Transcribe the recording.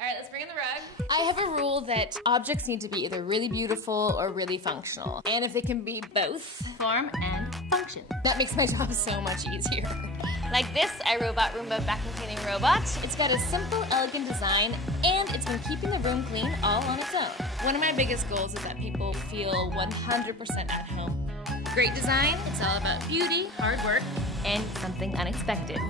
All right, let's bring in the rug. I have a rule that objects need to be either really beautiful or really functional. And if they can be both, form and function. That makes my job so much easier. Like this Irobot Roomba vacuum cleaning robot. It's got a simple, elegant design, and it's been keeping the room clean all on its own. One of my biggest goals is that people feel 100% at home. Great design, it's all about beauty, hard work, and something unexpected.